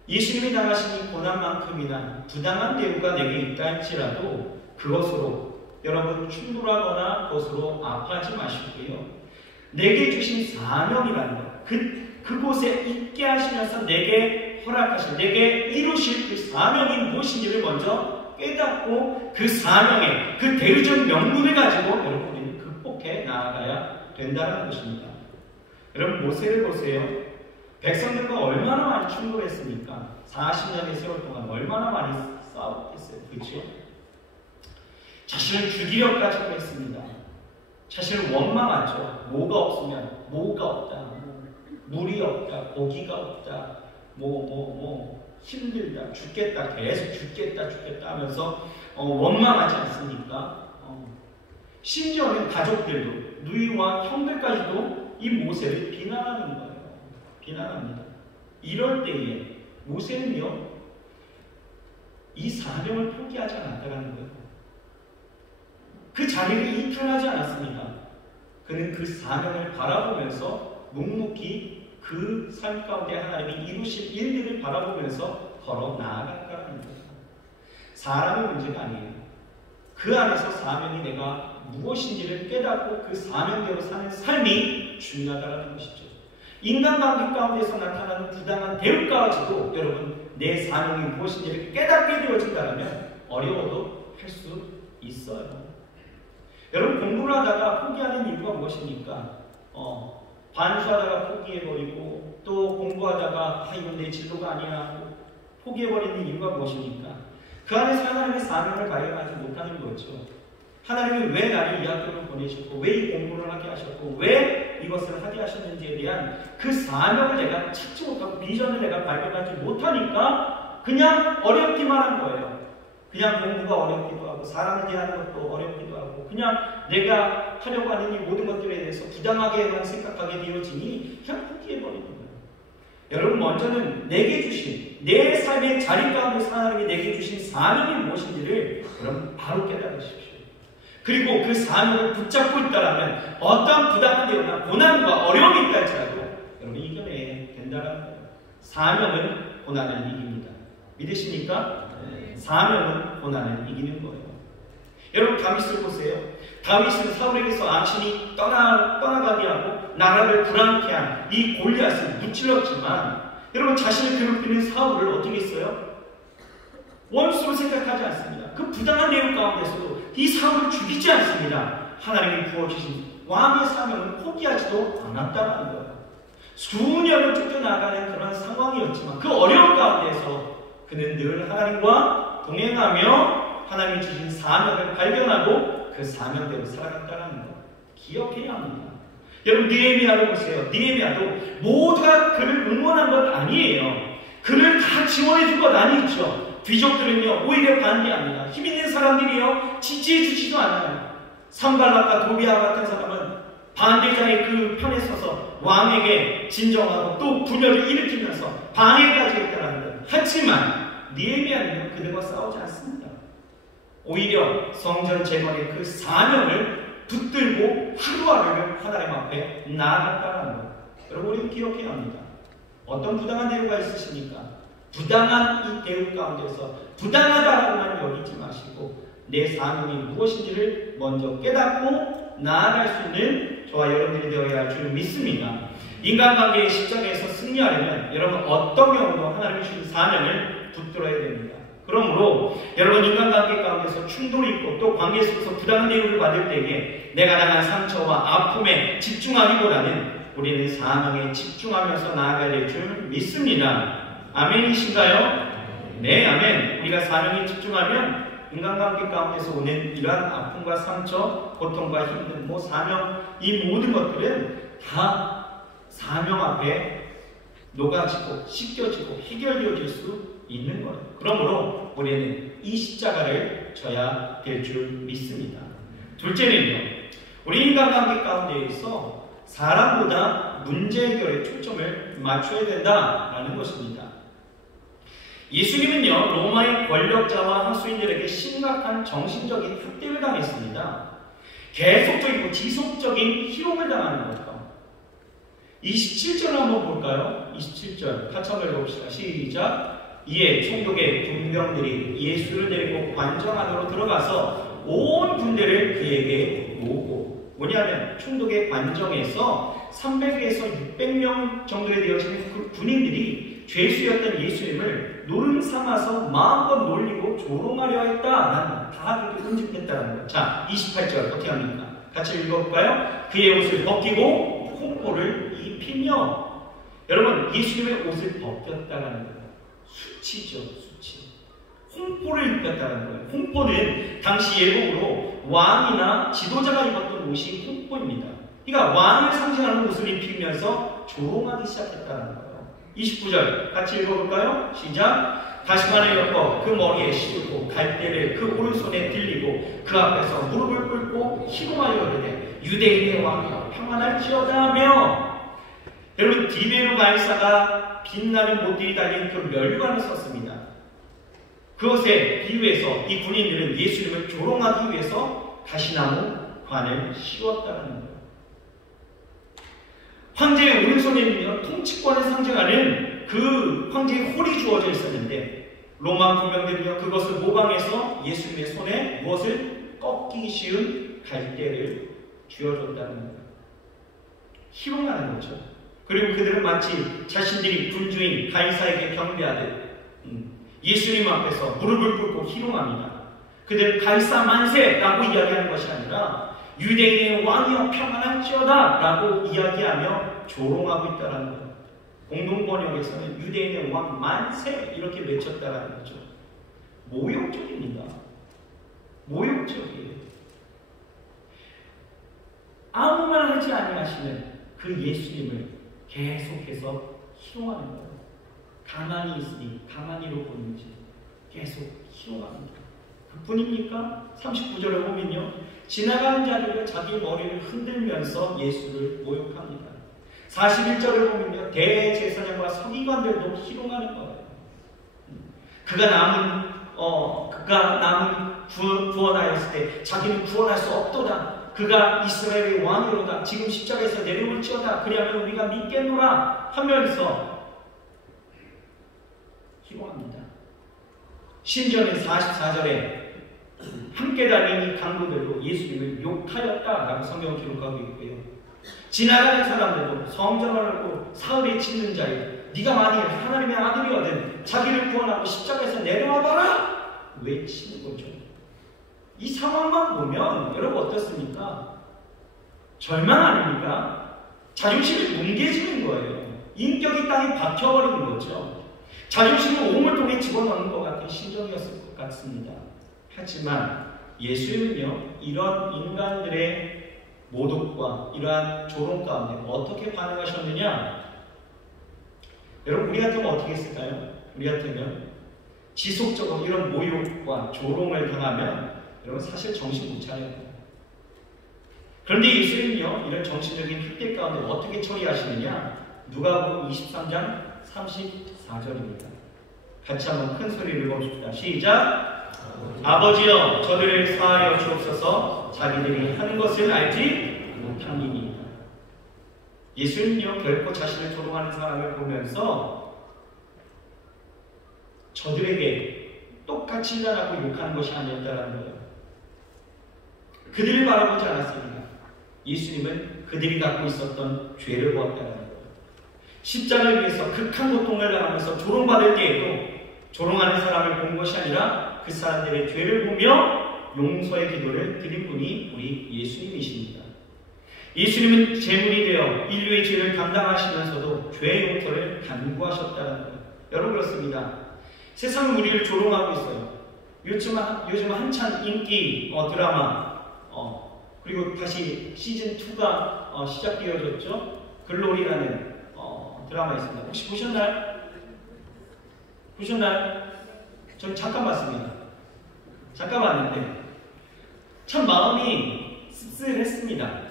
예수님이 당하신 이 고난만큼이나 부당한 대우가 내게 있다 할지라도 그것으로 여러분 충돌하거나 그것으로 아파하지 마시고요. 내게 주신 사명이라는 것, 그곳에 있게 하시면서 내게 허락하신, 내게 이루실 그 사명이 무엇인지를 먼저 깨닫고 그 사명의 그 대리적 명분을 가지고 여러분 우리는 극복해 나아가야 된다는 것입니다. 여러분, 모세를 보세요. 백성들과 얼마나 많이 충돌했습니까? 40년의 세월 동안 얼마나 많이 싸웠겠어요. 그렇죠? 자신을 죽이려까지도 했습니다. 자신을 원망하죠. 뭐가 없으면 뭐가 없다. 물이 없다. 고기가 없다. 힘들다. 죽겠다. 계속 죽겠다 하면서 원망하지 않습니까? 심지어는 가족들도, 누이와 형들까지도 이 모세를 비난하는 거예요. 비난합니다. 이럴 때에 모세는요, 이 사명을 포기하지 않았다는 거예요. 그 자리를 이탈하지 않았습니다. 그는 그 사명을 바라보면서 묵묵히 그 삶 가운데 하나님이 이루실 일들을 바라보면서 걸어 나아갔다는 거예요. 사람의 문제가 아니에요. 그 안에서 사명이 내가 무엇인지를 깨닫고 그 사명대로 사는 삶이 중요하다는 것이죠. 인간관계 가운데서 나타나는 부당한 대우까지도 여러분 내 사명이 무엇인지를 깨닫게 되어진다면 어려워도 할 수 있어요. 여러분 공부를 하다가 포기하는 이유가 무엇입니까? 반수하다가 포기해버리고 또 공부하다가 이건 내 진로가 아니야 하고 포기해버리는 이유가 무엇입니까? 그 안에서 하나님의 사명을 발견하지 못하는 거죠. 하나님이 왜 나를 이 학교를 보내셨고 왜 이 공부를 하게 하셨고 왜 이것을 하게 하셨는지에 대한 그 사명을 내가 찾지 못하고 비전을 내가 발견하지 못하니까 그냥 어렵기만 한 거예요. 그냥 공부가 어렵기도 하고 사람을 대하는 것도 어렵기도 하고 그냥 내가 하려고 하는 이 모든 것들에 대해서 부당하게만 생각하게 되어지니 그냥 포기해버리는 거예요. 여러분 먼저는 내게 주신 내 삶의 자리 가운데서 하나님이 내게 주신 사명이 무엇인지를 여러분 바로 깨달으십시오. 그리고 그 사명을 붙잡고 있다면 어떤 부당한 대우나 고난과 어려움이 있다 할지라도 여러분 이겨내야 된다는 거예요. 사명은 고난을 이깁니다. 믿으십니까? 사명은 고난을 이기는 거예요. 여러분 다윗을 보세요. 다윗은 사울에게서 암신이 떠나가게 하고 나라를 불안케 한 이 골리앗을 무찔렀지만 여러분 자신을 괴롭히는 사울을 어떻게 했어요? 원수로 생각하지 않습니다. 그 부당한 내용 가운데서도 이 사울을 죽이지 않습니다. 하나님이 부어주신 왕의 사명을 포기하지도 않았다는 거예요. 수년을 쫓겨나가는 그런 상황이었지만 그 어려운 가운데서 그는 늘 하나님과 동행하며 하나님이 주신 사명을 발견하고 그 사명대로 살아갔다는 것 기억해야 합니다. 여러분 느헤미야를 보세요. 느헤미야도 모두가 그를 응원한 것 아니에요. 그를 다 지원해 준 것 아니죠. 귀족들은요 오히려 반대합니다. 힘 있는 사람들이요 지지해 주지도 않아요. 산발락과 도비아 같은 사람은 반대자의 그 편에 서서 왕에게 진정하고 또 분열을 일으키면서 방해까지 했다는 것. 하지만 느헤미야는 그들과 싸우지 않습니다. 오히려 성전 재건의 그 사명을 붙들고 하루하루를 하나님 앞에 나아갔다는 것. 여러분 우리는 기억해야 합니다. 어떤 부당한 대우가 있으십니까? 부당한 이 대우 가운데서 부당하다라고만 여기지 마시고 내 사명이 무엇인지를 먼저 깨닫고 나아갈 수 있는 저와 여러분들이 되어야 할 줄 믿습니다. 인간관계의 십자가에서 승리하려면 여러분 어떤 경우도 하나님이 주신 사명을 붙들어야 됩니다. 그러므로 여러분 인간관계 가운데서 충돌이 있고 또 관계 속에서 부당한 대우를 받을 때에 내가 당한 상처와 아픔에 집중하기보다는 우리는 사명에 집중하면서 나아가야 될 줄 믿습니다. 아멘이신가요? 네, 아멘. 우리가 사명에 집중하면 인간관계 가운데서 오는 이러한 아픔과 상처, 고통과 힘든 사명, 이 모든 것들은 다 사명 앞에 녹아지고 씻겨지고 해결되어질 수 있는 거예요. 그러므로 우리는 이 십자가를 져야 될 줄 믿습니다. 둘째는요, 우리 인간관계 가운데에서 사람보다 문제 해결에 초점을 맞춰야 된다라는 것입니다. 예수님은요 로마의 권력자와 하수인들에게 심각한 정신적인 학대를 당했습니다. 계속적이고 지속적인 희롱을 당하는 거죠. 27절 한번 볼까요? 27절 같이 한번 읽어봅시다. 시작. 이에 총독의 군병들이 예수를 데리고 관정 안으로 들어가서 온 군대를 그에게 모으고, 뭐냐면 총독의 관정에서 300에서 600명 정도에 되어지는 그 군인들이 죄수였던 예수님을 노름 삼아서 마음껏 놀리고 조롱하려 했다. 다 그렇게 응집했다는 거예요. 자, 28절 어떻게 합니까? 같이 읽어볼까요? 그의 옷을 벗기고 홍보를 입히며, 여러분 예수님의 옷을 벗겼다는 거예요. 수치죠, 수치. 홍보를 입혔다는 거예요. 홍보는 당시 예복으로 왕이나 지도자가 입었던 옷이 홍보입니다. 그러니까 왕을 상징하는 옷을 입히면서 조롱하기 시작했다는 거예요. 29절 같이 읽어볼까요? 시작. 가시관을 엮어 그 머리에 씌우고 갈대를 그 오른손에 들리고 그 앞에서 무릎을 꿇고 희롱하여 이르되 유대인의 왕이여 평안할지어다 하며, 여러분 디베르 말사가 빛나는 못들이 달린 그 멸관을 썼습니다. 그것에 비유해서 이 군인들은 예수님을 조롱하기 위해서 가시나무 관을 씌웠다는 거예요. 황제의 오른손에는요 통치권을 상징하는 그 황제의 홀이 주어져 있었는데 로마 군병들은요 그것을 모방해서 예수님의 손에 무엇을 꺾기 쉬운 갈대를 쥐어줬다는 거예요. 희롱하는 거죠. 그리고 그들은 마치 자신들이 군주인 가이사에게 경배하듯 예수님 앞에서 무릎을 꿇고 희롱합니다. 그들은 가이사 만세라고 이야기하는 것이 아니라 유대인의 왕이여 평안할지어다 라고 이야기하며 조롱하고 있다는 거예요. 공동번역에서는 유대인의 왕 만세 이렇게 외쳤다는 거죠. 모욕적입니다. 모욕적이에요. 아무 말 하지 아니하시는 그 예수님을 계속해서 희롱하는 거예요. 가만히 있으니 가만히로 보는지 계속 희롱합니다. 그뿐입니까? 39절에 보면요, 지나가는 자들과 자기 머리를 흔들면서 예수를 모욕합니다. 41절을 보면요, 대제사장과 서기관들도 희롱하는 거예요. 그가 남은 구원하였을 때 자기는 구원할 수 없도다. 그가 이스라엘의 왕이로다. 지금 십자가에서 내려올지어다. 그리하면 우리가 믿겠노라 하면서 희롱합니다. 심지어는 44절에 함께 달린 이 강도들도 예수님을 욕하였다라고 성경을 기록하고 있고요. 지나가는 사람들도 성전을 하고 사흘에 짓는 자여 네가 만일 하나님의 아들이거든 자기를 구원하고 십자가에서 내려와봐라 외치는 거죠. 이 상황만 보면 여러분 어떻습니까? 절망 아닙니까? 자존심이 뭉개지는 거예요. 인격이 땅에 박혀버리는 거죠. 자존심을 오물통에 집어넣는 것 같은 심정이었을 것 같습니다. 하지만 예수님은요, 이런 인간들의 모독과 이러한 조롱 가운데 어떻게 반응하셨느냐? 여러분, 우리 같으면 어떻게 했을까요? 우리 같으면 지속적으로 이런 모욕과 조롱을 당하면 여러분 사실 정신 못 차려요. 그런데 예수님은요, 이런 정신적인 흑대 가운데 어떻게 처리하시느냐? 누가복음 23장 34절입니다. 같이 한번 큰 소리를 읽어봅시다. 시작! 아버지여 저들을 사하여 주옵소서 자기들이 하는 것을 알지 못함이니이다. 예수님은요, 결코 자신을 조롱하는 사람을 보면서 저들에게 똑같이 일어나고 욕하는 것이 아니었다는 거예요. 그들을 바라보지 않았습니다. 예수님은 그들이 갖고 있었던 죄를 보았다는 거예요. 십자가를 위해서 극한 고통을 당하면서 조롱받을 때에도 조롱하는 사람을 본 것이 아니라 그 사람들의 죄를 보며 용서의 기도를 드린 분이 우리 예수님이십니다. 예수님은 제물이 되어 인류의 죄를 담당하시면서도 죄의 용서를 간구하셨다는 거예요. 여러분 그렇습니다. 세상은 우리를 조롱하고 있어요. 요즘 한창 인기 드라마 그리고 다시 시즌2가 시작되어졌죠. 글로리라는 드라마 있습니다. 혹시 보셨나요? 전 잠깐 봤습니다. 잠깐 봤는데 참 마음이 씁쓸했습니다.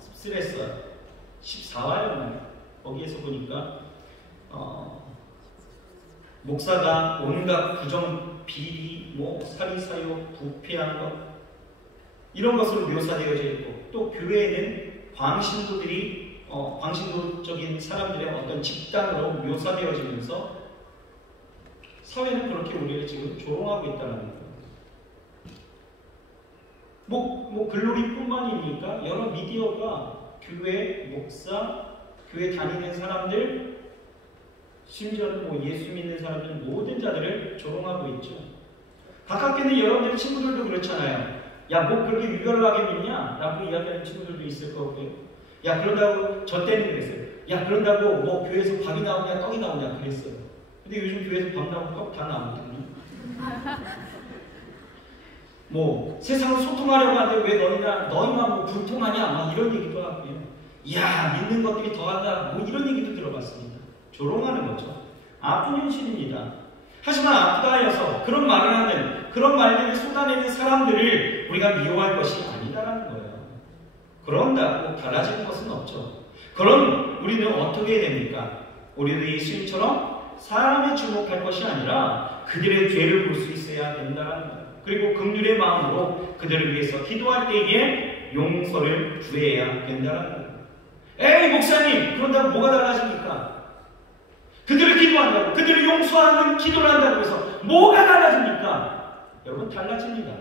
씁쓸했어요. 14화였나요? 거기에서 보니까 목사가 온갖 부정, 비리, 사리사욕, 부패한 것 이런 것으로 묘사되어져 있고 또 교회에는 광신도적인 사람들의 어떤 집단으로 묘사되어지면서 사회는 그렇게 우리를 지금 조롱하고 있다는 거예요. 글로리뿐만이니까 여러 미디어가 교회, 목사, 교회 다니는 사람들, 심지어는 예수 믿는 사람들 모든 자들을 조롱하고 있죠. 가깝게는 여러분들 친구들도 그렇잖아요. 야, 그렇게 유별나게 믿냐? 라고 이야기하는 친구들도 있을 거고요. 야, 그런다고 저 때는 그랬어요. 야, 그런다고 교회에서 밥이 나오냐 떡이 나오냐 그랬어요. 근데 요즘 교회에서 밥 나오고 떡 다 나오거든요. 세상을 소통하려고 하는데 왜 너희만 불통하냐? 이런 얘기도 하고요. 야, 믿는 것들이 더하다. 이런 얘기도 들어봤습니다. 조롱하는 거죠. 아픈 현실입니다. 하지만 아프다 하여서 그런 말들을 쏟아내는 사람들을 우리가 미워할 것이 아니다라는 거예요. 그런다고 달라지는 것은 없죠. 그럼 우리는 어떻게 해야 됩니까? 우리도 예수님처럼 사람에 주목할 것이 아니라 그들의 죄를 볼 수 있어야 된다는 거예요. 그리고 긍휼의 마음으로 그들을 위해서 기도할 때에 용서를 구해야 된다는 거예요. 에이 목사님, 그런다고 뭐가 달라집니까? 그들을 기도한다고, 그들을 용서하는 기도를 한다고 해서 뭐가 달라집니까? 여러분 달라집니다.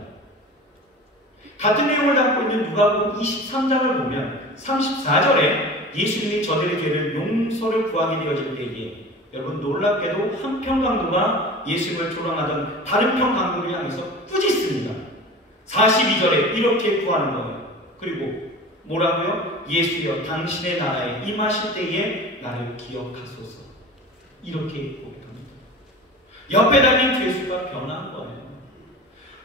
같은 내용을 담고 있는 누가복음 23장을 보면 34절에 예수님이 저들의 죄를 용서를 구하게 되어질 때에 여러분 놀랍게도 한편 강도가 예수님을 조롱하던 다른 편 강도를 향해서 꾸짖습니다. 42절에 이렇게 구하는 거예요. 그리고 뭐라고요? 예수여 당신의 나라에 임하실 때에 나를 기억하소서. 이렇게 고백합니다. 옆에 다닌 죄수가 변한 거예요.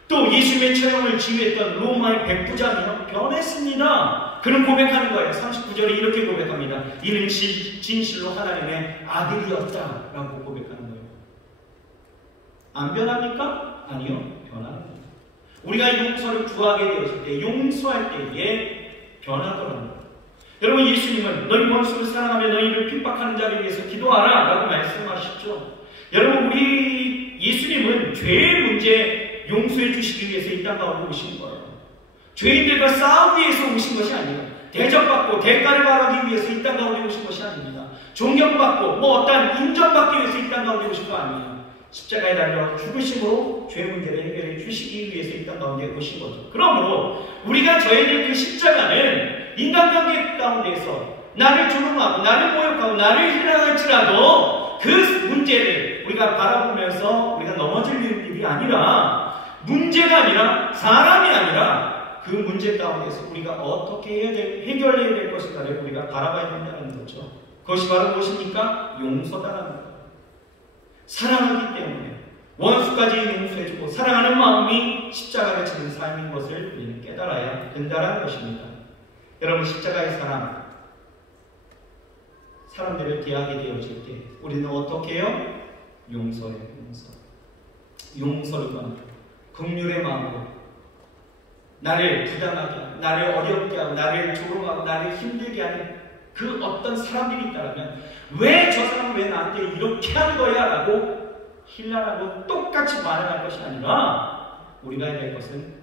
또 예수님의 처형을 지휘했던 로마의 백부장이요 변했습니다. 그는 고백하는 거예요. 39절에 이렇게 고백합니다. 이는 진실로 하나님의 아들이었다 라고 고백하는 거예요. 안 변합니까? 아니요, 변합니다. 우리가 용서를 구하게 되었을 때, 용서할 때에 변하더랍니다. 여러분, 예수님은 너희 원수를 사랑하며 너희를 핍박하는 자를 위해서 기도하라 라고 말씀하시죠. 여러분, 우리 예수님은 죄의 문제 용서해 주시기 위해서 이 땅 가운데 오신 거예요. 죄인들과 싸우기 위해서 오신 것이 아니에요. 대접받고 대가를 바라기 위해서 이 땅 가운데 오신 것이 아닙니다. 존경받고 어떤 인정받기 위해서 이 땅 가운데 오신 거 아니에요. 십자가에 달려 죽으심으로 죄 문제를 해결해 주시기 위해서 이 땅 가운데 오신 거죠. 그러므로 우리가 져야 될 그 십자가는 인간관계 가운데에서 나를 조롱하고 나를 모욕하고 나를 희롱할지라도 그 문제를 우리가 바라보면서 우리가 넘어질 일이 아니라, 문제가 아니라, 사람이 아니라 그 문제 가운데서 우리가 어떻게 해결해야 될 것인가를 우리가 바라봐야 된다는 거죠. 그것이 바로 무엇입니까? 용서다라는 거예요. 사랑하기 때문에 원수까지 용서해주고 사랑하는 마음이 십자가를 지는 삶인 것을 우리는 깨달아야 된다는 것입니다. 여러분, 십자가의 사랑, 사람들을 대하게 되어질 때 우리는 어떻게 해요? 용서해요. 용서를 합니다. 긍휼의 마음으로 나를 부담하게 하고 나를 어렵게 하고 나를 조롱하고 나를 힘들게 하는 그 어떤 사람들이 있다면 왜 저 사람은 왜 나한테 이렇게 한 거야? 라고 힐난하고 똑같이 반응할 것이 아니라 우리가 해야 될 것은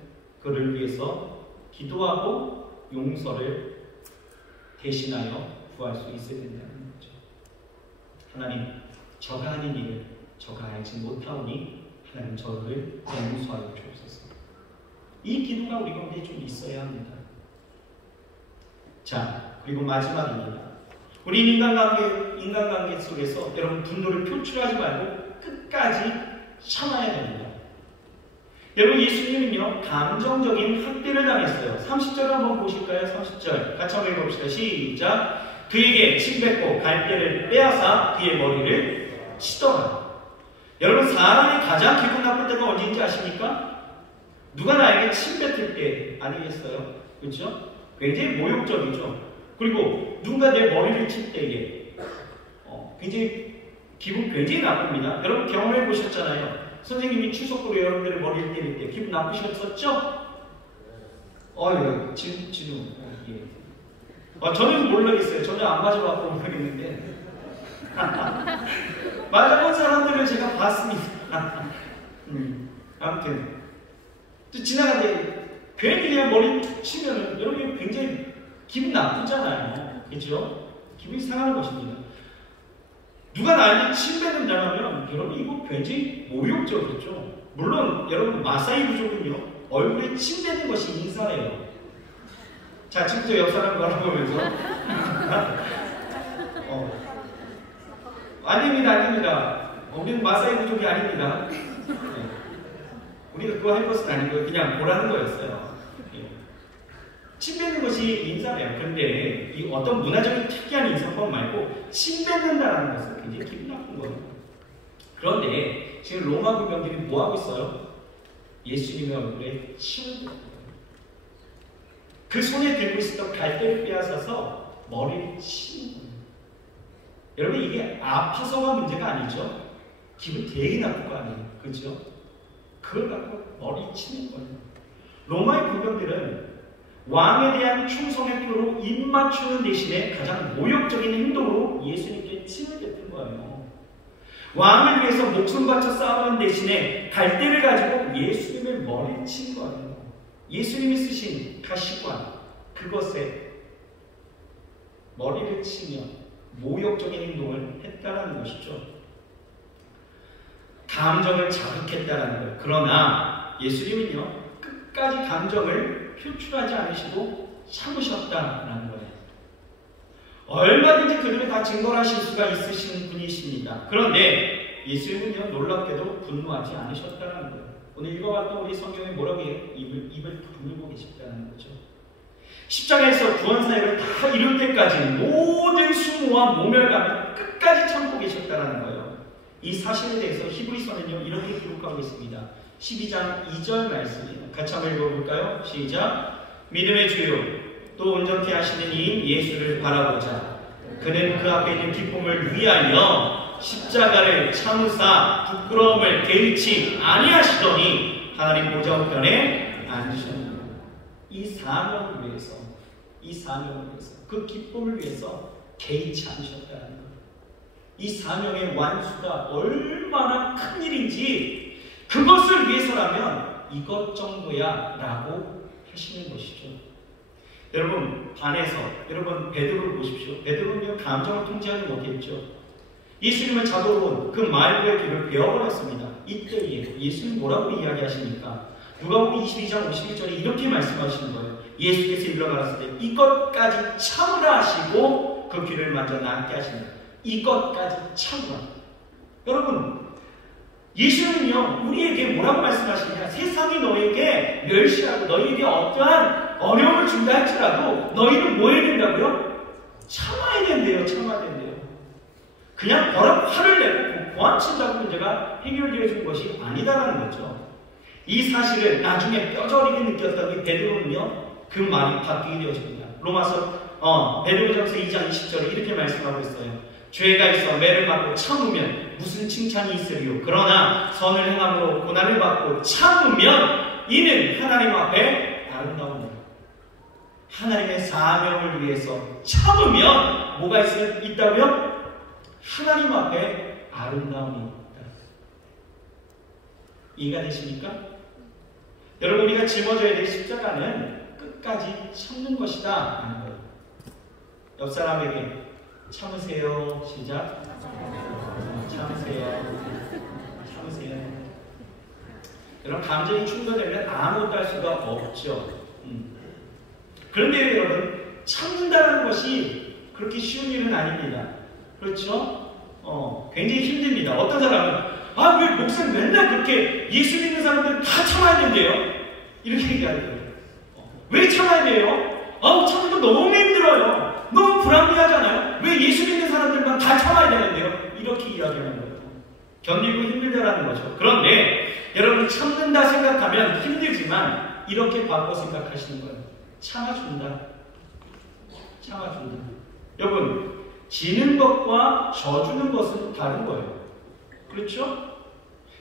그를 위해서 기도하고 용서를 대신하여 구할 수 있어야 된다는 거죠. 하나님, 저가 하는 일을 저가 알지 못하오니 하나님 저를 용서하여 주옵소서. 이 기도가 우리 가운데 좀 있어야 합니다. 자, 그리고 마지막입니다. 우리 인간관계 속에서 여러분 분노를 표출하지 말고 끝까지 참아야 됩니다. 여러분, 예수님은요 감정적인 학대를 당했어요. 30절 한번 보실까요? 30절 같이 한번 읽어봅시다. 시작. 그에게 침뱉고 갈대를 빼앗아 그의 머리를 치더라. 여러분, 사람이 가장 기분 나쁠 때가 언제인지 아십니까? 누가 나에게 침뱉을 때 아니겠어요? 그렇죠? 굉장히 모욕적이죠. 그리고 누군가 내 머리를 칠 때에 굉장히 기분 굉장히 나쁩니다. 여러분 경험해 보셨잖아요. 선생님이 추석으로 여러분들의 머리를 때릴 때 기분 나쁘셨었죠? 진우. 예. 저는 모르겠어요. 저는 안 맞아봤고 모르겠는데 맞아본 사람들을 제가 봤습니다. 아무튼 또 지나가는데 괜히 그냥 머리 툭 치면은 여러분이 굉장히 기분 나쁘잖아요. 그죠? 기분이 상하는 것입니다. 누가 나에게 침뱉는다면 여러분 이거 굉장히 모욕적이죠. 물론 여러분 마사이 부족은요 얼굴에 침뱉는 것이 인사예요. 자, 지금부터 옆 사람 바라보면서 아닙니다. 우리는 마사이 부족이 아닙니다. 우리가 그거 할 것은 아니고요. 그냥 보라는 거였어요. 침 뱉는 것이 인사예요. 그런데 이 어떤 문화적인 특이한 인사법 말고 침 뱉는다는 것은 굉장히 기분 나쁜 거예요. 그런데 지금 로마 군병들이 뭐 하고 있어요? 예수님의 얼굴에 침을 뱉는 거예요. 그 손에 들고 있었던 갈대를 빼앗아서 머리를 치는 거예요. 여러분, 이게 아파서가 문제가 아니죠. 기분 되게 나쁜 거 아니에요. 그렇죠? 그걸 갖고 머리 치는 거예요. 로마의 군병들은 왕에 대한 충성의 표로 입 맞추는 대신에 가장 모욕적인 행동으로 예수님께 침을 뱉은 거예요. 왕을 위해서 목숨 바쳐 싸우는 대신에 갈대를 가지고 예수님의 머리를 친 거예요. 예수님이 쓰신 가시관, 그것에 머리를 치며 모욕적인 행동을 했다는 것이죠. 감정을 자극했다는 거예요. 그러나 예수님은요 끝까지 감정을 표출하지 않으시고 참으셨다라는 거예요. 얼마든지 그들을 다 증거하실 수가 있으신 분이십니다. 그런데 예수님은요, 놀랍게도 분노하지 않으셨다는 거예요. 오늘 읽어봤던 우리 성경에 뭐라고 해요? 입을 다물고 계셨다는 거죠. 십자가에서 구원 사역을 다 이룰 때까지 모든 수모와 모멸감을 끝까지 참고 계셨다는 거예요. 이 사실에 대해서 히브리서는요, 이렇게 기록하고 있습니다. 12장 2절 말씀입니다. 같이 한번 읽어볼까요? 시작. 믿음의 주요 또 온전케 하시는 이 예수를 바라보자. 그는 그 앞에 있는 기쁨을 위하여 십자가를 참으사 부끄러움을 개의치 아니하시더니 하나님 보좌 우편에 앉으셨습니다. 이 사명을 위해서 그 기쁨을 위해서 개의치 않으셨다는 것. 이 사명의 완수가 얼마나 큰 일인지 그것을 위해서라면 이것 정도야 라고 하시는 것이죠. 여러분 반에서 여러분 베드로를 보십시오. 베드로는 감정을 통제하지 못했죠. 예수님을 잡아온 그 말고의 길을 베어버렸습니다. 이때에 예수님 뭐라고 이야기하십니까? 누가복음 22장 51절에 이렇게 말씀하시는 거예요. 예수께서 일어나셨을 때 이것까지 참으라 하시고 그 귀를 만져 낫게 하십니다. 이것까지 참으라. 여러분 예수님은요 우리에게 뭐라고 말씀하시냐? 세상이 너에게 멸시하고 너에게 어떠한 어려움을 준다 할지라도 너희는 뭐 해야 된다고요? 참아야 된대요. 참아야 된대요. 그냥 화를 내고 고함친다고 문제가 해결되어 준 것이 아니다라는 거죠. 이 사실을 나중에 뼈저리게 느꼈던 이 베드로는요 그 말이 바뀌게 되어집니다. 로마서 베드로전서 2장 20절에 이렇게 말씀하고 있어요. 죄가 있어 매를 맞고 참으면 무슨 칭찬이 있으리요. 그러나 선을 행함으로 고난을 받고 참으면 이는 하나님 앞에 아름다움이다. 하나님의 사명을 위해서 참으면 뭐가 있다고요? 하나님 앞에 아름다움이 있다. 이해가 되십니까? 여러분 우리가 짊어져야 될 십자가는 끝까지 참는 것이다 하는 거예요. 옆 사람에게 참으세요. 시작. 참으세요. 여러분 감정이 충돌되면 아무것도 할 수가 없죠. 그런데 여러분 참는다는 것이 그렇게 쉬운 일은 아닙니다. 그렇죠? 굉장히 힘듭니다. 어떤 사람은 왜 목사님 맨날 그렇게 예수 믿는 사람들 다 참아야 된대요? 이렇게 얘기하는 거예요. 왜 참아야 돼요? 참는 거 너무 힘들어요. 너무 불합리하잖아요. 왜 예수 믿는 사람들만 다 참아야 되는데요? 이렇게 이야기하는 거예요. 견디고 힘들다라는 거죠. 그런데 여러분 참는다 생각하면 힘들지만 이렇게 바꿔 생각하시는 거예요. 참아준다. 여러분 지는 것과 져주는 것은 다른 거예요. 그렇죠?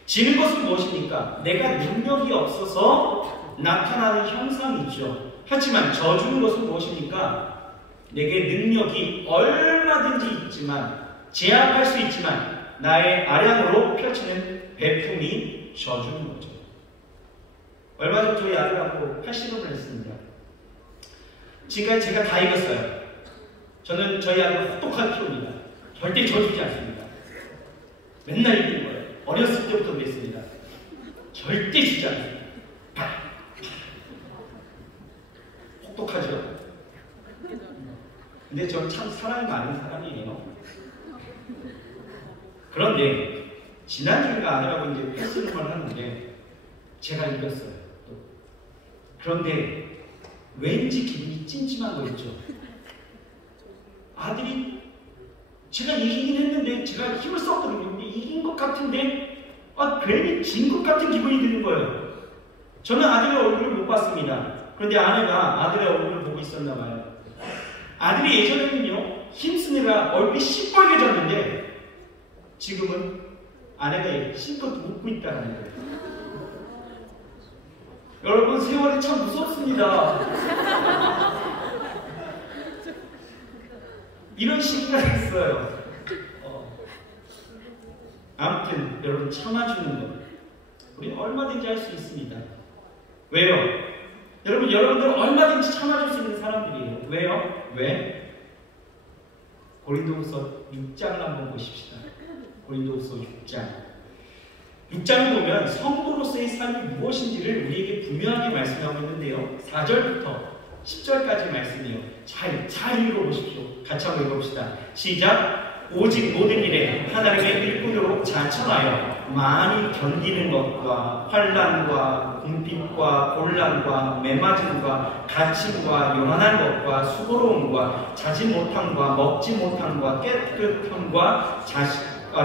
지는 것은 무엇입니까? 내가 능력이 없어서 나타나는 현상이죠. 하지만 져주는 것은 무엇입니까? 내게 능력이 얼마든지 있지만 제압할 수 있지만 나의 아량으로 펼치는 배품이 져주는 거죠. 얼마 전 저희 아들하고 80일을 했습니다. 지금까지 제가 다 이겼어요. 저는 저희 아들 혹독하게 키웁니다. 절대 져주지 않습니다. 맨날 이기는 거예요. 어렸을 때부터 그랬습니다. 절대 지지 않습니다. 혹독하죠? 근데 저는 참 사랑이 많은 사람이에요. 그런데 지난주인가 아들하고 이제 패스룸을 하는데 제가 이겼어요. 그런데 왠지 기분이 찜찜한 거 있죠. 아들이 제가 이기긴 했는데 제가 힘을 썼거든요. 근데 이긴 것 같은데 괜히 진 것 같은 기분이 드는 거예요. 저는 아들의 얼굴을 못 봤습니다. 그런데 아내가 아들의 얼굴을 보고 있었나 봐요. 아들이 예전에는요 힘쓰느라 얼굴이 시뻘개졌는데 지금은 아내가 실컷 웃고 있다는 거예요. 여러분 세월이 참 무섭습니다. 이런 시기가 있어요. 아무튼 여러분 참아주는 것 우리는 얼마든지 할 수 있습니다. 왜요? 여러분들 얼마든지 참아줄 수 있는 사람들이에요. 왜요? 왜? 고린도후서 6장을 한번 보십시다. 고린도후서 6장 6장에 보면 성도로서의 삶이 무엇인지를 우리에게 분명하게 말씀하고 있는데요. 4절부터 10절까지 말씀이에요. 잘 읽어보십시오. 같이 한번 읽어봅시다. 시작! 오직 모든 일에 하나님의 일꾼으로 자청하여 많이 견디는 것과 환난과 궁핍과 곤란과 매맞음과 갇힘과 요란한 것과 수고로움과 자지 못함과 먹지 못함과 깨끗함과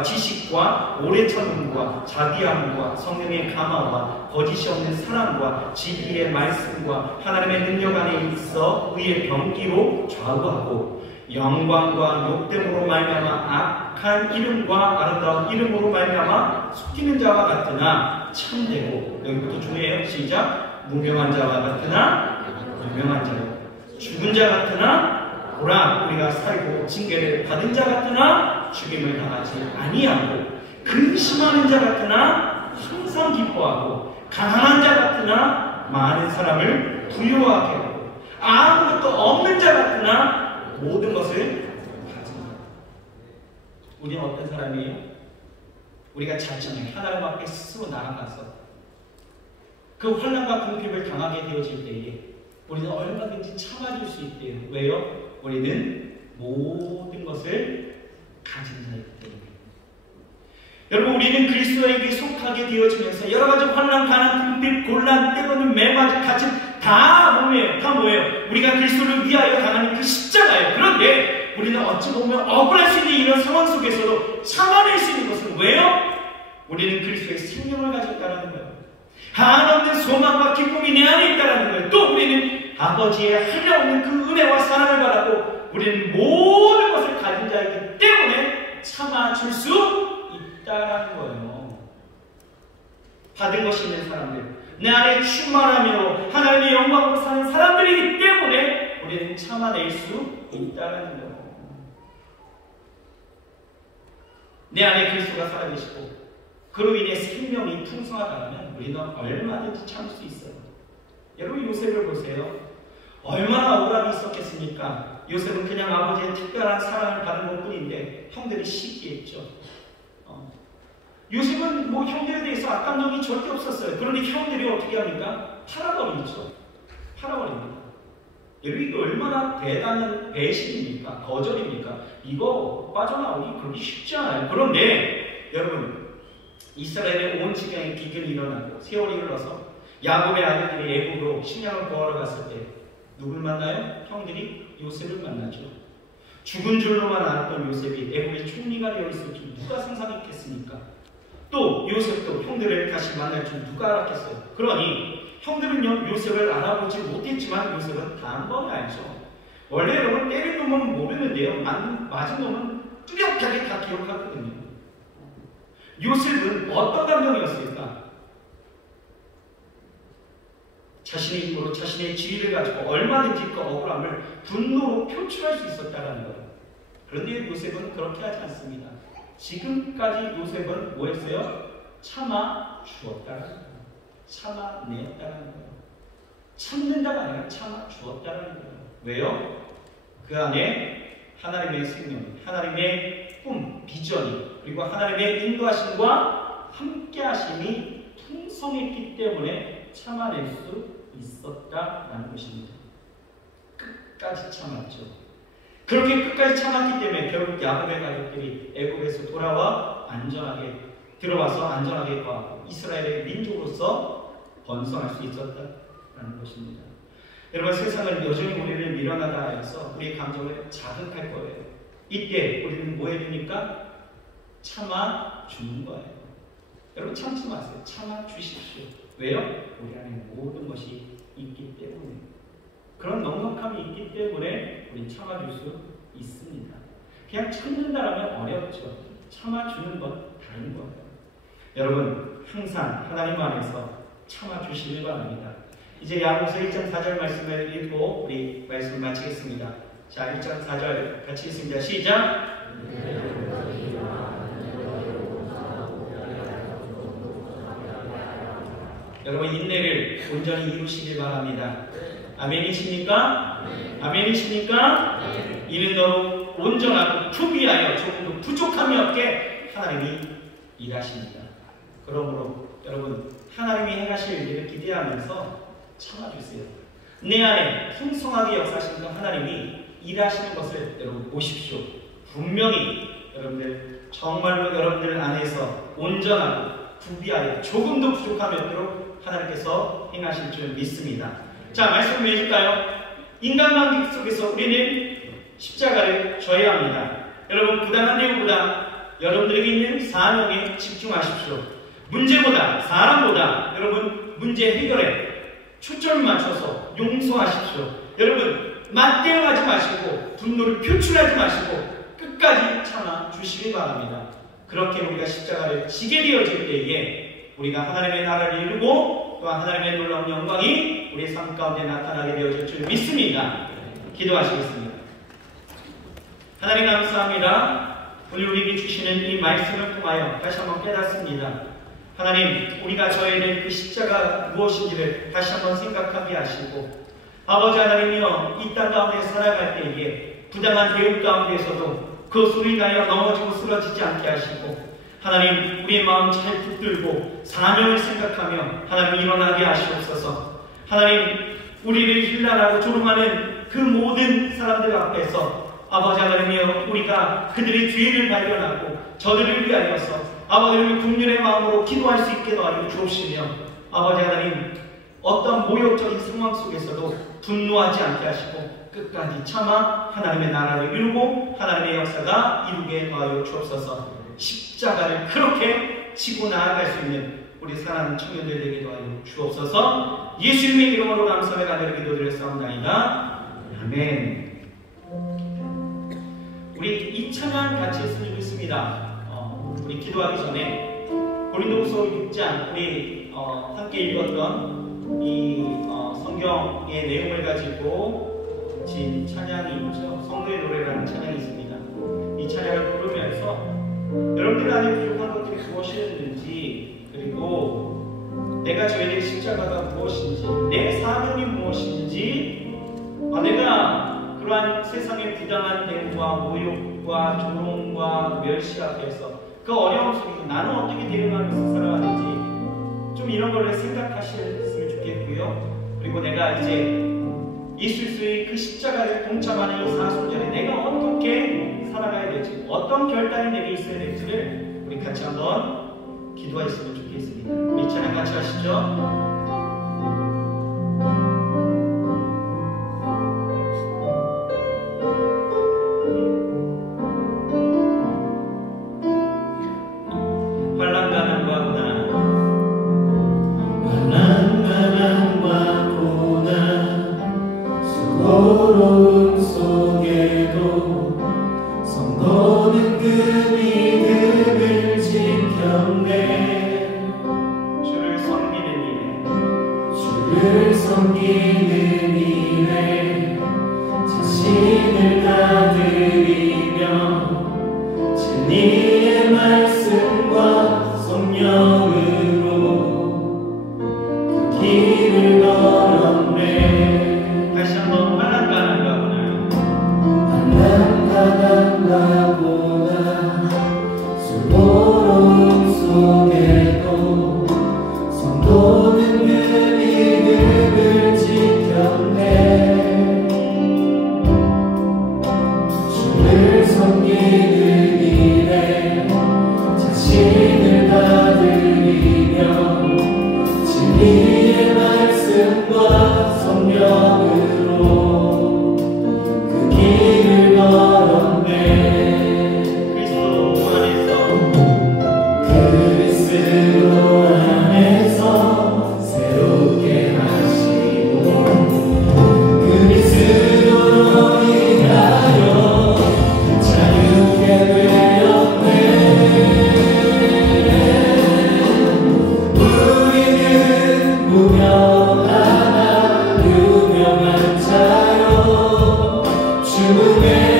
지식과 오래 참음과 자비함과 성령의 감화와 거짓이 없는 사랑과 진리의 말씀과 하나님의 능력 안에 있어 의의 병기로 좌우하고 영광과 욕됨으로 말미암아 악한 이름과 아름다운 이름으로 말미암아 속이는 자와 같으나 참되고, 여기부터 중요해요. 시작! 무명한 자와 같으나 유명한 자요, 죽은 자 같으나 보라 우리가 살고 징계를 받은 자 같으나 죽임을 당하지 아니하고, 근심하는 자 같으나 항상 기뻐하고, 가난한 자 같으나 많은 사람을 부유하게 하고, 아무것도 없는 자 같으나 모든 것을 가진다. 우리는 어떤 사람이에요? 우리가 자청해 하나님 앞에 스스로 나아가서 그 환난과 궁핍을 당하게 되어질 때에 우리는 얼마든지 참아줄 수 있대요. 왜요? 우리는 모든 것을 가진 자이기 때문에. 여러분, 우리는 그리스도에게 속하게 되어지면서 여러 가지 환난, 가난, 궁핍, 곤란, 때로는 매맞음, 갇힘 다 뭐예요? 우리가 그리스도를 위하여 당하는 그 십자가예요. 그런데 우리는 어찌 보면 억울할 수 있는 이런 상황 속에서도 참아낼 수 있는 것은 왜요? 우리는 그리스도의 생명을 가졌다는 거예요. 한없는 소망과 기쁨이 내 안에 있다는 거예요. 또 우리는 아버지의 한량없는 그 은혜와 사랑을 바라고 우리는 모든 것을 가진 자이기 때문에 참아줄 수 있다는 거예요. 받은 것이 있는 사람들, 내 안에 충만하며 하나님의 영광으로 사는 사람들이기 때문에 우리는 참아낼 수 있다는 거예요. 내 안에 그리스도가 살아계시고 그로 인해 생명이 풍성하다면 우리는 얼마든지 참을 수 있어요. 여러분, 요셉을 보세요. 얼마나 억울함이 있었겠습니까? 요셉은 그냥 아버지의 특별한 사랑을 받은 것뿐인데 형들이 시기했죠. 요셉은 형들에 대해서 악한 적이 절대 없었어요. 그런데 형들이 어떻게 합니까? 팔아버리죠. 팔아버립니다. 여러분, 이거 얼마나 대단한 배신입니까? 거절입니까? 이거 빠져나오기 그렇게 쉽지 않아요. 그런데 여러분, 이스라엘의 온 지경에 기근이 일어나고 세월이 흘러서 야곱의 아들들이 애굽으로 식량을 구하러 갔을 때 누굴 만나요? 형들이 요셉을 만나죠. 죽은 줄로만 알았던 요셉이 애굽의 총리가 되어 있을 줄 누가 상상했겠습니까? 또 요셉도 형들을 다시 만날 줄 누가 알았겠어요? 그러니 형들은요, 요셉을 알아보지 못했지만 요셉은 단번에 알죠. 원래 여러분, 때린 놈은 모르는데요, 맞은 놈은 뚜렷하게 다 기억하거든요. 요셉은 어떤 감정이었을까? 자신의 힘으로 자신의 지위를 가지고 얼마든지 그 억울함을 분노로 표출할 수 있었다는 거예요. 그런데 요셉은 그렇게 하지 않습니다. 지금까지 요셉은 뭐 했어요? 참아 주었다는 거예요. 참아냈다는 거예요. 참는다가 아니라 참아 주었다는 거예요. 왜요? 그 안에 하나님의 생명, 하나님의 꿈, 비전이, 그리고 하나님의 인도하심과 함께하심이 풍성했기 때문에 참아낼 수 있었다라는 것입니다. 끝까지 참았죠. 그렇게 끝까지 참았기 때문에 결국 야곱의 가족들이 애굽에서 돌아와 안전하게 들어와서 안전하게 거하고 이스라엘의 민족으로서 번성할 수 있었다라는 것입니다. 여러분, 세상은 여전히 우리를 밀어나다 하여서 우리의 감정을 자극할 거예요. 이때 우리는 뭐 해야 됩니까? 참아주는 거예요. 여러분, 참지 마세요. 참아주십시오. 왜요? 우리 안에 모든 것이 있기 때문에. 그런 넉넉함이 있기 때문에 우리는 참아줄 수 있습니다. 그냥 참는다라면 어렵죠. 참아주는 건 다른 거예요. 여러분, 항상 하나님 안에서 참아주시길 바랍니다. 이제 야고보서 1장 4절 말씀을 읽고 우리 말씀을 마치겠습니다. 자, 1장 4절 같이 읽습니다. 시작! 여러분, 인내를 온전히 이루시길 바랍니다. 아멘이십니까? 아멘이십니까? 이는 너로 온전하고 부비하여 조금도 부족함이 없게 하나님이 일하십니다. 그러므로 여러분 하나님이 행하실 일을 기대하면서 참아주세요. 내 안에 풍성하게 역사하시는 하나님이 일하시는 것을 여러분 보십시오. 분명히 여러분들 정말로 여러분들 안에서 온전하고 구비하여 조금도 부족함이 없도록 하나님께서 행하실 줄 믿습니다. 자, 말씀을 읽을까요? 인간관계 속에서 우리는 십자가를 져야 합니다. 여러분 부당한 대우보다 여러분들에게 있는 사명에 집중하십시오. 문제보다 사람보다 여러분 문제 해결에 초점을 맞춰서 용서하십시오. 여러분 맞대응하지 마시고 분노를 표출하지 마시고 끝까지 참아 주시기 바랍니다. 그렇게 우리가 십자가를 지게 되어질 때에 우리가 하나님의 나라를 이루고 또한 하나님의 놀라운 영광이 우리의 삶 가운데 나타나게 되어질 줄 믿습니다. 기도하시겠습니다. 하나님 감사합니다. 오늘 우리에게 주시는 이 말씀을 통하여 다시 한번 깨닫습니다. 하나님, 우리가 져야 될 그 십자가 무엇인지를 다시 한번 생각하게 하시고 아버지 하나님이여, 이 땅 가운데 살아갈 때에 부당한 대우 가운데에서도 그것으로 인하여 넘어지고 쓰러지지 않게 하시고 하나님, 우리의 마음 잘 붙들고 사명을 생각하며 하나님 일어나게 하시옵소서. 하나님, 우리를 힐난하고 조롱하는 그 모든 사람들 앞에서 아버지 하나님이여, 우리가 그들의 죄를 발견하고 저들을 위하여서 아버지 하나님 국률의 마음으로 기도할 수 있게 도와주어 주옵시며 아버지 하나님 어떤 모욕적인 상황 속에서도 분노하지 않게 하시고 끝까지 참아 하나님의 나라를 이루고 하나님의 역사가 이루게 도와주어 주옵소서. 십자가를 그렇게 지고 나아갈 수 있는 우리 사랑하는 청년들 되게 도와주어 주옵소서. 예수님의 이름으로 감사하며 간절히 기도드렸사옵나이다. 아멘. 우리 이 찬양 같이 했으면 좋겠습니다. 우리 기도하기 전에 고린도후서 6장 우리 함께 읽었던 이 성경의 내용을 가지고 진 찬양이 있죠. 성도의 노래라는 찬양이 있습니다. 이 찬양을 부르면서 여러분들 안에 부족한 것들이 무엇이었는지, 그리고 내가 져야 될 십자가가 무엇인지, 내 사명이 무엇인지, 내가 그러한 세상의 부당한 대우와 모욕과 조롱과 멸시 앞에서 그 어려움 속에서 나는 어떻게 대응하면서 살아가는지 좀 이런 걸 생각하셨으면 좋겠고요. 그리고 내가 이제 예수의 그 십자가를 동참하는 이 사순절에 내가 어떻게 살아가야 될지, 어떤 결단이 내게 있어야 될지를 우리 같이 한번 기도했으면 좋겠습니다. 우리 찬양 같이 하시죠. 유명한 자요 주의